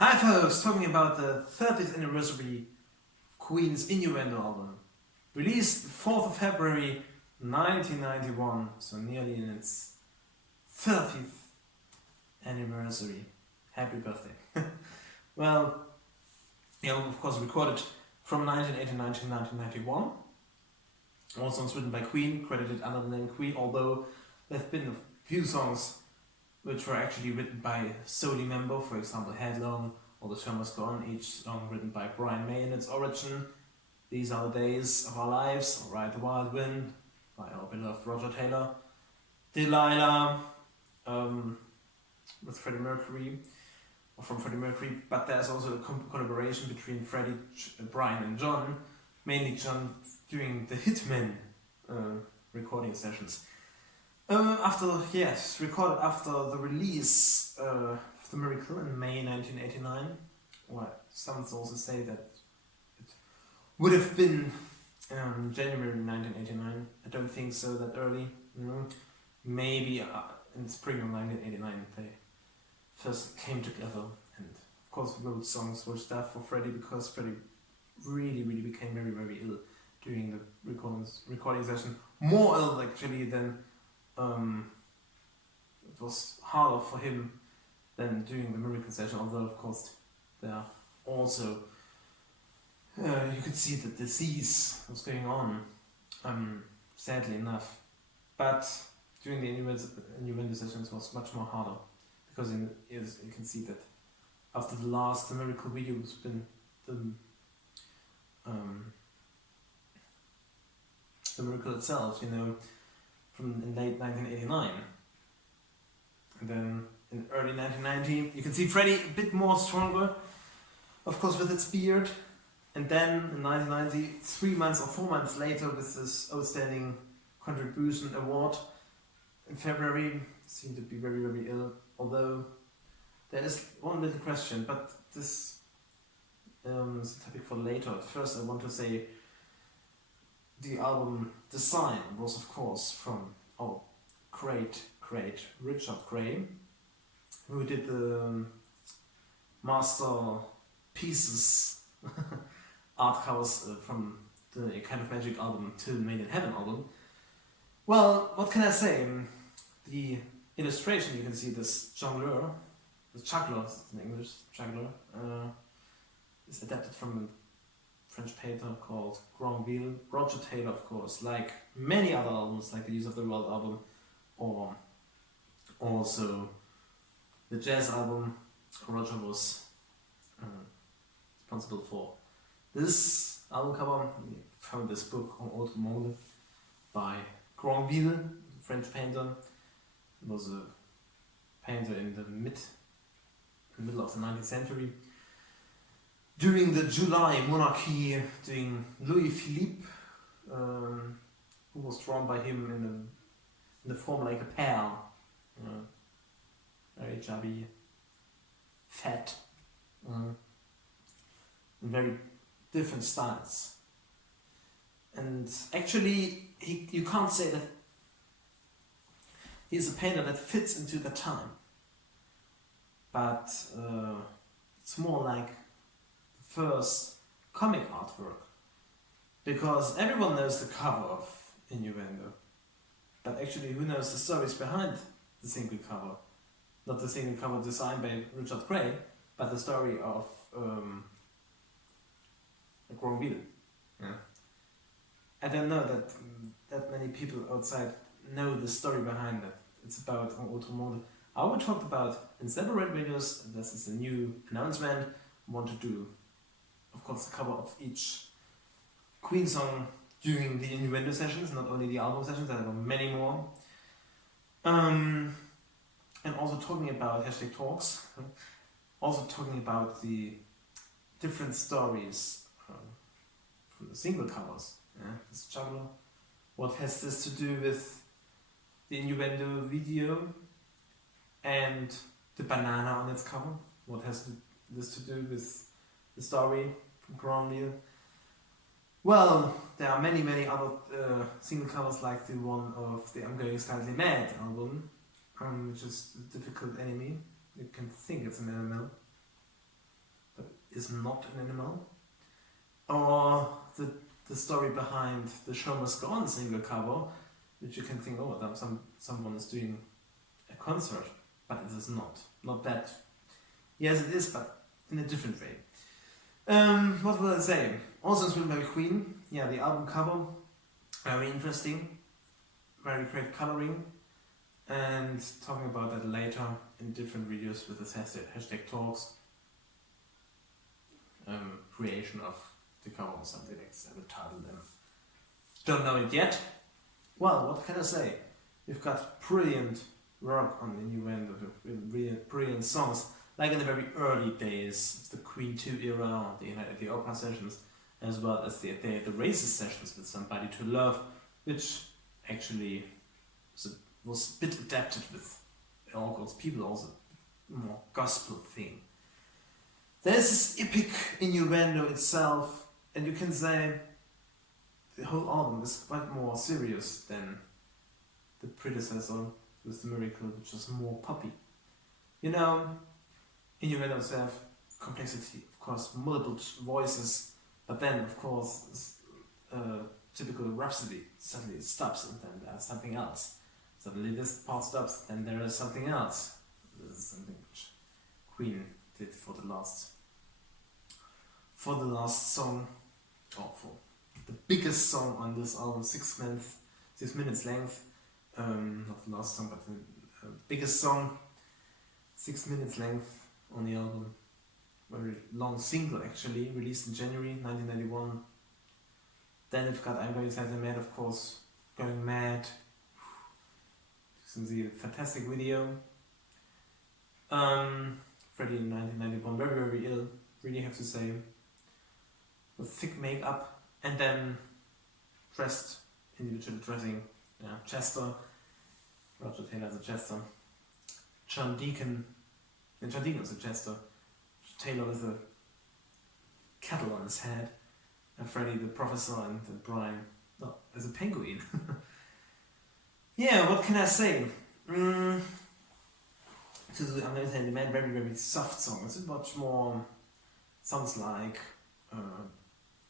Hi folks, talking about the 30th anniversary of Queen's Innuendo album. Released 4th of February 1991, so nearly in its 30th anniversary. Happy birthday. Well, the album of course recorded from 1989 to 1991. All songs written by Queen, credited under the name Queen, although there have been a few songs which were actually written by solely member, for example Headlong or The Show Must Go On, each song written by Brian May in its origin. These Are the Days of Our Lives, or Ride the Wild Wind by our beloved Roger Taylor. Delilah with Freddie Mercury, or from Freddie Mercury, but there's also a collaboration between Freddie, Brian and John, mainly John during the Hitmen recording sessions. Recorded after the release of The Miracle in May 1989. Well, some sources say that it would have been January 1989. I don't think so that early. Maybe in spring of 1989 they first came together and of course wrote songs, wrote stuff for Freddie, because Freddie really became very ill during the recording session. More ill actually than it was harder for him than during the Miracle session, although of course there also you could see the disease was going on, sadly enough. But during the Innuendo sessions was much more harder, because you can see that after the last Miracle video has been the Miracle itself, from in late 1989. And then in early 1990, you can see Freddie a bit more stronger, of course with its beard. And then in 1990, 3 months or 4 months later, with this outstanding contribution award in February, seemed to be very ill. Although there is one little question, but this is a topic for later. At first I want to say the album design was of course from our great Richard Gray, who did the masterpieces art covers from the Kind of Magic album to the Made in Heaven album. Well, what can I say? The illustration, you can see this juggler in English, is adapted from a French painter called Granville. Roger Taylor, of course, like many other albums, like the Use of the World album, or also the jazz album, Roger was responsible for. This album cover, we found this book on Autre Monde by Granville, French painter. He was a painter in the middle of the 19th century. During the July monarchy, during Louis Philippe, who was drawn by him in the form like a pear, very chubby, fat, in very different styles. And actually, you can't say that he's a painter that fits into the time, but it's more like first comic artwork, because everyone knows the cover of Innuendo, but actually who knows the stories behind the single cover? Not the single cover designed by Richard Gray, but the story of Granville. Yeah. I don't know that many people outside know the story behind that. It's about Autre Monde. I will talk about in separate videos. This is a new announcement. I want to do, of course, the cover of each Queen song during the Innuendo sessions, not only the album sessions, there are many more. And also talking about #talks, also talking about the different stories from the single covers. Yeah? This juggler. What has this to do with the Innuendo video and the banana on its cover? What has this to do with the story from Granville? Well, there are many other single covers, like the one of the I'm Going Slightly Mad album, which is a difficult enemy. You can think it's an animal. is not an animal, or the story behind the Show Must Go On single cover, which you can think, oh, someone is doing a concert, but it is not that. Yes, it is, but in a different way. What will I say? Also inspired by Queen. Yeah, the album cover, very interesting, very great coloring, and talking about that later in different videos with this hashtag talks. Creation of the cover or something like that. I will title them. Don't know it yet. Well, what can I say? We've got brilliant work on Innuendo, brilliant songs, like in the very early days of the Queen 2 era, the opera sessions, as well as the racist sessions with Somebody to Love, which actually was a bit adapted with all God's People, also more gospel theme. There's this epic Innuendo itself, and you can say the whole album is quite more serious than the predecessor with The Miracle, which was more poppy. You know, Innuendos have complexity, of course, multiple voices, but then, of course, typical Rhapsody, suddenly it stops and then there's something else. Suddenly this part stops, then there is something else. This is something which Queen did for the last song, or for the biggest song on this album, 6 minutes length. Not the last song, but the biggest song, 6 minutes length on the album. Very long single actually, released in January 1991. Then we've got I'm Going Sad and Mad, of course, Going Mad. You can see a fantastic video. Freddie in 1991, very, very ill, really have to say. With thick makeup, and then dressed, individual dressing. Yeah, Chester, Roger Taylor as a Chester. John Deacon is a Chester. Taylor with a kettle on his head. And Freddie the professor, and Brian as a penguin. Yeah, what can I say? I'm going to say the man, very, very soft song. It's much more, sounds like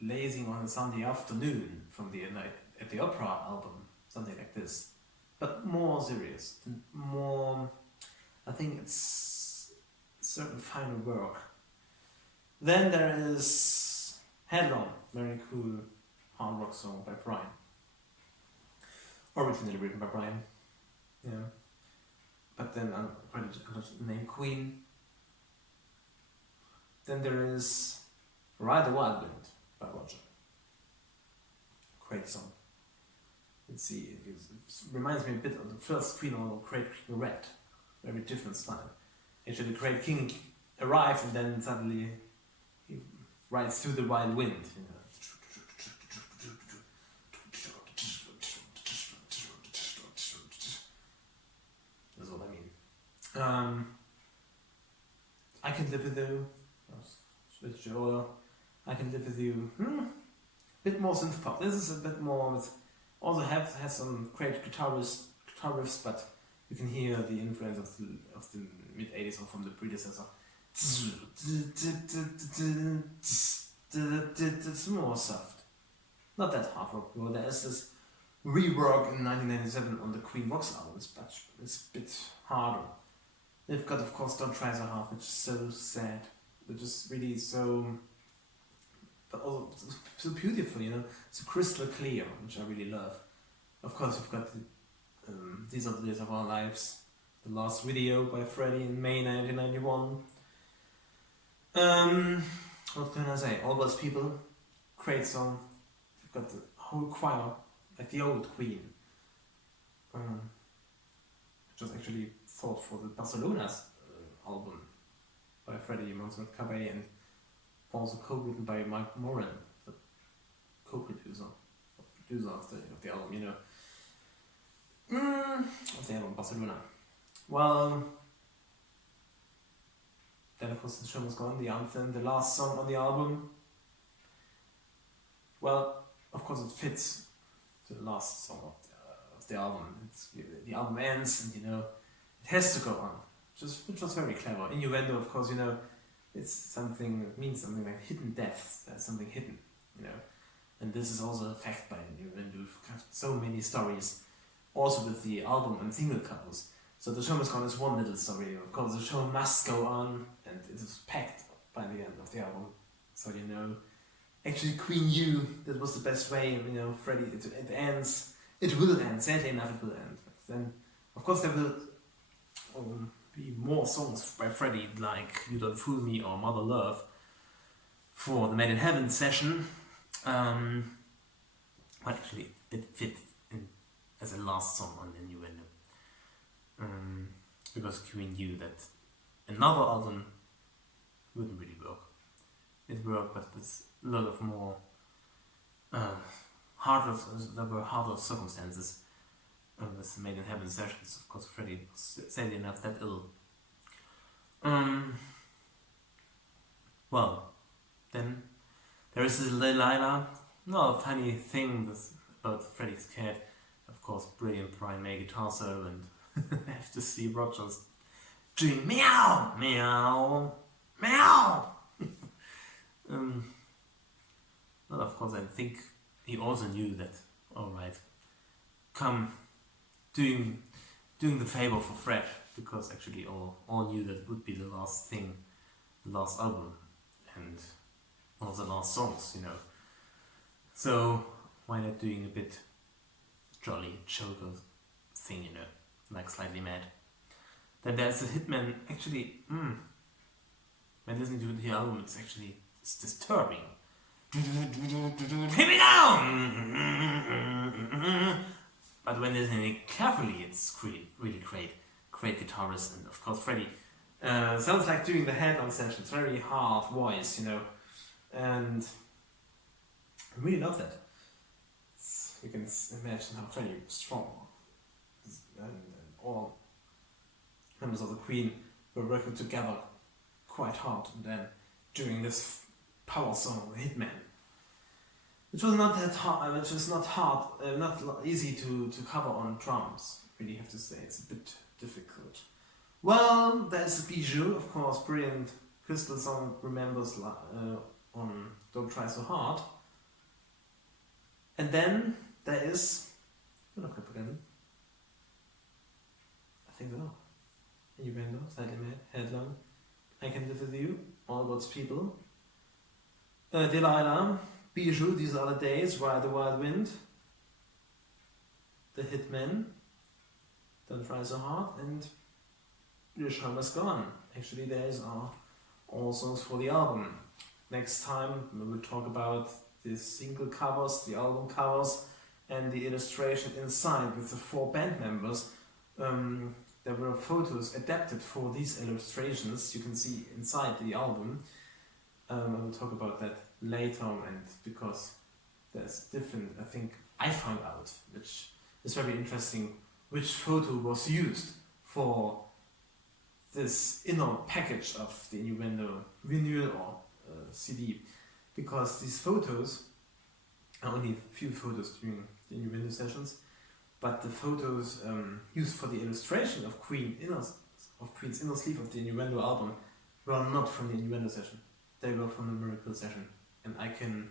Lazing on a Sunday Afternoon from the Night at the Opera album, something like this. But more serious, and more, I think it's certain final work. Then there is Headlong, very cool hard rock song by Brian. Originally written by Brian, yeah. But then credited under the name Queen. Then there is Ride the Wild Wind by Roger. Great song. Let's see, it reminds me a bit of the first Queen album, Great King Red. Very different style. Actually, the Great King arrives and then suddenly he rides through the wild wind. You know. That's what I mean. I Can Live With You. Switch the order. I Can Live With You. Bit more synth pop. This is a bit more with, also has some great guitar riffs, but you can hear the influence of the mid 80s or from the predecessor. It's more soft. Not that hard rock. Well, there is this rework in 1997 on the Queen Vox albums, but it's a bit harder. They've got, of course, Don't Try So Hard, which is so sad, which is really so, but also so beautiful, you know. It's crystal clear, which I really love. Of course, we've got These Are the Days of Our Lives, the last video by Freddie in May 1991. What can I say? All Those People, great song. We've got the whole choir, like the old Queen. Which was actually thought for the Barcelona's album by Freddie Monson Cabay, and also co-written by Mike Moran, the co-producer, of the album, you know. Of the album Barcelona. Well, then of course The Show Must Go On, the anthem, the last song on the album. Well, of course it fits to the last song of the album. The album ends, and you know, it has to go on, which was very clever. Innuendo, of course, you know, It's something, it means something like hidden depths, there's something hidden, you know. And this is also a fact by Innuendo. We've got so many stories, also with the album and single covers. So the show must go on is one little story. Of course, the show must go on, and it is packed by the end of the album. So you know, actually Queen U, that was the best way. You know, Freddie, it ends. It will end. Sadly enough, it will end. But then, of course, there will be more songs by Freddie, like "You Don't Fool Me" or "Mother Love" for the Made in Heaven session. But actually, it fit in as a last song on Innuendo. Because Queen knew that another album wouldn't really work. It worked, but with a lot of more there were harder circumstances with Made in Heaven sessions. Of course, Freddie was sadly enough that ill. Well, then there is this Delilah. No, a funny thing about Freddie's cat. Of course, brilliant Brian May guitar solo, and I have to see Rogers doing meow, meow, meow. Well, of course, I think he also knew that. All right, come doing the favor for Fred, because actually all knew that would be the last thing, the last album, and one of the last songs, you know. So why not doing a bit jolly choker thing, you know, like Slightly Mad. Then there's the Hitman. Actually, when listening to the album, it's disturbing. Hit me down! But when listening carefully, it's really great guitarist, and of course Freddie sounds like doing the headline session. It's very hard voice, you know, and I really love that. You can imagine how Freddie was strong, and all members of the Queen were working together quite hard, and then doing this power song, Hitman, which was not that hard, which is not easy to cover on drums. Really have to say, it's a bit difficult. Well, there's Bijou, of course, brilliant Crystal song, remembers on Don't Try So Hard. And then there is, I think so, Innuendo, Slightly Mad, Headlong, I Can Live With You, All God's People, Delilah, Bijou, These Are the Days, Ride the Wild Wind, The Hitman, Don't Try So Hard, and The Show Must Go On. Actually, these are all songs for the album. Next time we will talk about the single covers, the album covers, and the illustration inside with the 4 band members. There were photos adapted for these illustrations you can see inside the album. I will talk about that later, and because there's different, I think I found out, which is very interesting, which photo was used for this inner package of the Innuendo vinyl or CD, because these photos are only a few photos during the Innuendo sessions, but the photos used for the illustration of Queen's inner sleeve of the Innuendo album were not from the Innuendo session. They were from the Miracle session, and I can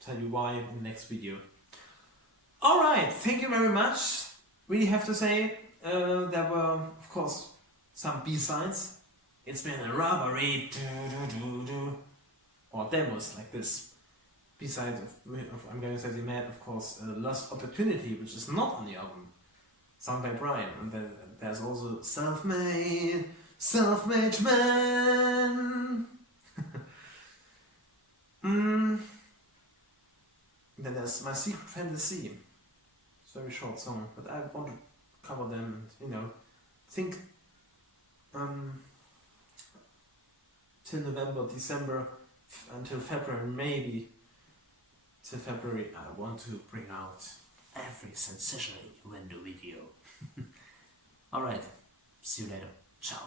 tell you why in the next video. Alright, thank you very much. We have to say there were, of course, some B-sides. It's been a robbery, or demos like this. B-side of I'm Going Slightly Mad, of course, Lost Opportunity, which is not on the album, sung by Brian. And then there's also Self-Made Man. Then there's My Secret Fantasy. It's a very short song, but I want to cover them, you know. Think till November, December, until February, maybe till February, I want to bring out every sensational Innuendo video. Alright, see you later. Ciao.